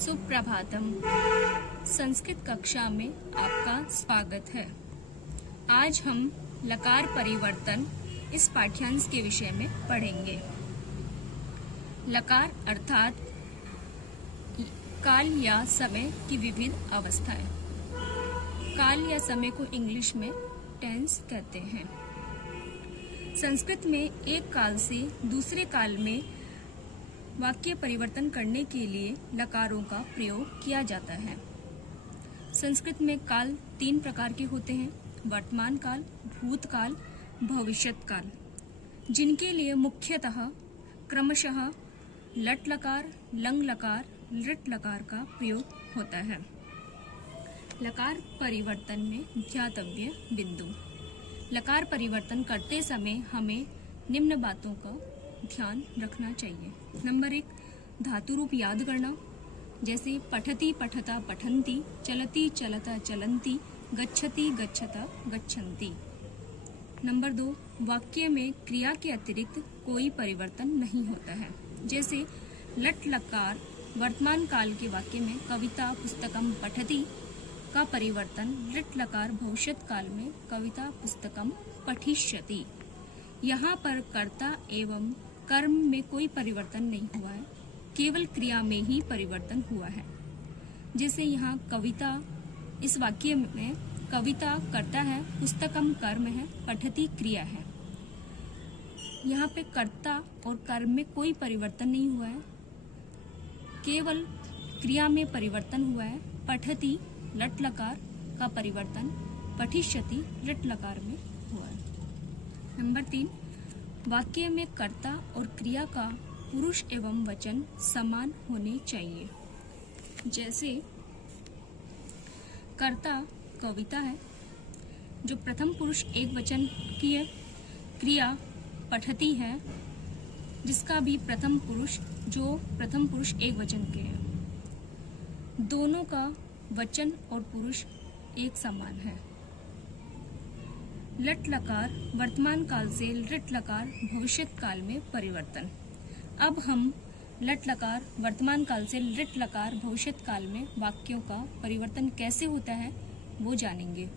सुप्रभातम। संस्कृत कक्षा में आपका स्वागत है। आज हम लकार परिवर्तन इस पाठ्यांश के विषय में पढ़ेंगे। लकार अर्थात काल या समय की विविध अवस्थाएं। काल या समय को इंग्लिश में टेंस कहते हैं। संस्कृत में एक काल से दूसरे काल में वाक्य परिवर्तन करने के लिए लकारों का प्रयोग किया जाता है। संस्कृत में काल 3 प्रकार के होते हैं: वर्तमान काल, भूतकाल, भविष्यत काल, जिनके लिए मुख्यतः क्रमशः लट लकार, लंग लकार, लृट लकार का प्रयोग होता है। लकार परिवर्तन में ध्यातव्य बिंदु। लकार परिवर्तन करते समय हमें निम्न बातों का ध्यान रखना चाहिए। नंबर 1, धातु रूप याद करना, जैसे पठति पठता पठन्ति, चलति चलता चलन्ति, गच्छति गच्छता गच्छन्ति। नंबर 2, वाक्य में क्रिया के अतिरिक्त कोई परिवर्तन नहीं होता है, जैसे लट लकार वर्तमान काल के वाक्य में कविता पुस्तकम पठति का परिवर्तन लट लकार भविष्यत काल में कविता पुस्तकम पठिष्यति। यहाँ पर कर्ता एवं कर्म में कोई परिवर्तन नहीं हुआ है, केवल क्रिया में ही परिवर्तन हुआ है। जैसे यहाँ कविता, इस वाक्य में कविता कर्ता है, पुस्तकम कर्म है, पठति क्रिया है। यहाँ पे कर्ता और कर्म में कोई परिवर्तन नहीं हुआ है, केवल क्रिया में परिवर्तन हुआ है। पठति लट लकार का परिवर्तन पठिष्यति लट लकार में हुआ है। नंबर 3, वाक्य में कर्ता और क्रिया का पुरुष एवं वचन समान होने चाहिए। जैसे कर्ता कविता है, जो प्रथम पुरुष एक वचन की है, क्रिया पठति है, जिसका भी प्रथम पुरुष एक वचन के है। दोनों का वचन और पुरुष एक समान है। लट लकार वर्तमान काल से लृट लकार भविष्यत काल में परिवर्तन। अब हम लट लकार वर्तमान काल से लृट लकार भविष्यत काल में वाक्यों का परिवर्तन कैसे होता है वो जानेंगे।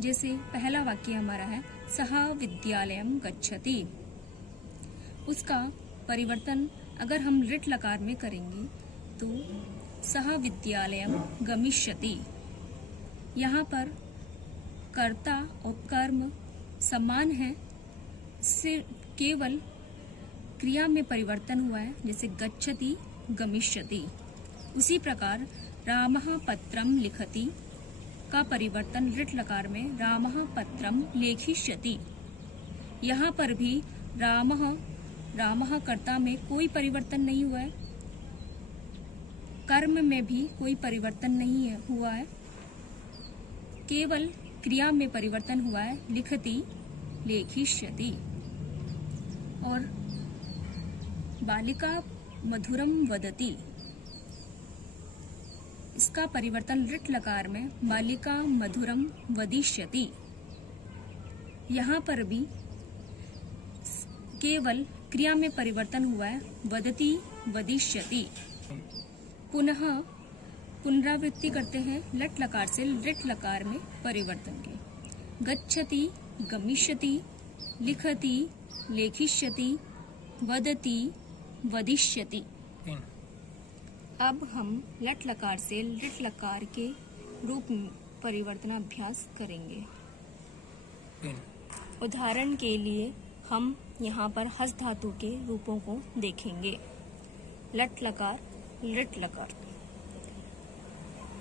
जैसे पहला वाक्य हमारा है सः विद्यालयम गच्छति। उसका परिवर्तन अगर हम लृट लकार में करेंगे तो सः विद्यालयम गमिष्यति। यहाँ पर कर्ता और कर्म समान है, सिर्फ केवल क्रिया में परिवर्तन हुआ है, जैसे गच्छति गमिष्यति। उसी प्रकार रामः पत्रम लिखति का परिवर्तन लृट लकार में रामः पत्रम लेखिष्यति। यहाँ पर भी रामः कर्ता में कोई परिवर्तन नहीं हुआ है, कर्म में भी कोई परिवर्तन नहीं हुआ है, केवल क्रिया में परिवर्तन हुआ है, लिखति लेखिष्यति। और बालिका मधुरम वदति, इसका परिवर्तन लृट लकार में बालिका मधुरम वदिष्यति। यहाँ पर भी केवल क्रिया में परिवर्तन हुआ है, वदति वदिष्यति। पुनः पुनरावृत्ति करते हैं लट लकार से लृट लकार में परिवर्तन के। गच्छति गमिष्यति, लिखति लेखिष्यति, वदति वदिष्यति। अब हम लट लकार से लृट लकार के रूप परिवर्तन अभ्यास करेंगे। उदाहरण के लिए हम यहाँ पर हस धातु के रूपों को देखेंगे। लट लकार लृट लकार।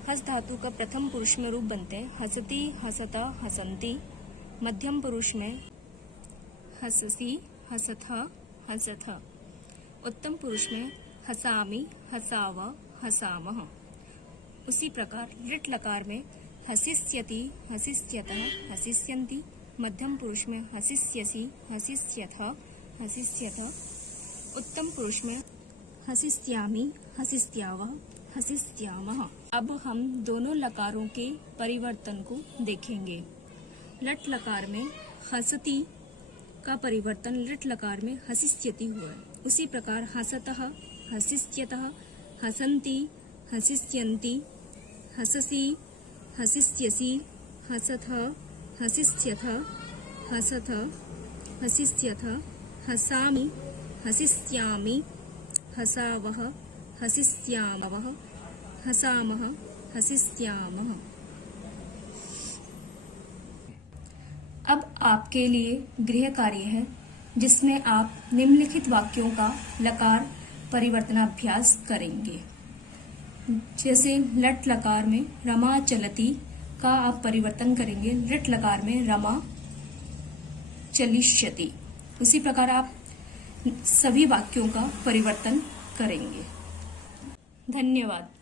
हस धातु का प्रथम पुरुष में रूप बनते हैं हसति हसता हसन्ति, मध्यम पुरुष में हससि हसथ हसथ, उत्तम पुरुष में हसामि हसाव हसामः। उसी प्रकार लृट लकार में हसिष्यति हसिष्यतः हसिष्यन्ति, मध्यम पुरुष में हसिष्यसि हसिष्यथ हसिष्यथ, उत्तम पुरुष में हसिष्यामि हसिष्याव हसिष्यामः। अब हम दोनों लकारों के परिवर्तन को देखेंगे। लट लकार में हसति का परिवर्तन लृट लकार में हसिष्यति हुआ है। उसी प्रकार हसतः हसिष्यतः हसन्ति हसिष्यन्ति, हससि, हसिष्यसि, हसथ, हसिष्यथ, हसथ, हसिष्यथ, हसामि, हसिष्यामि, हसावः, हसिष्यामवः, हसामः, हसिष्यामः। अब आपके लिए गृह कार्य है जिसमें आप निम्नलिखित वाक्यों का लकार परिवर्तनाभ्यास करेंगे। जैसे लट लकार में रमा चलती का आप परिवर्तन करेंगे लट लकार में रमा चलिष्यति। उसी प्रकार आप सभी वाक्यों का परिवर्तन करेंगे। धन्यवाद।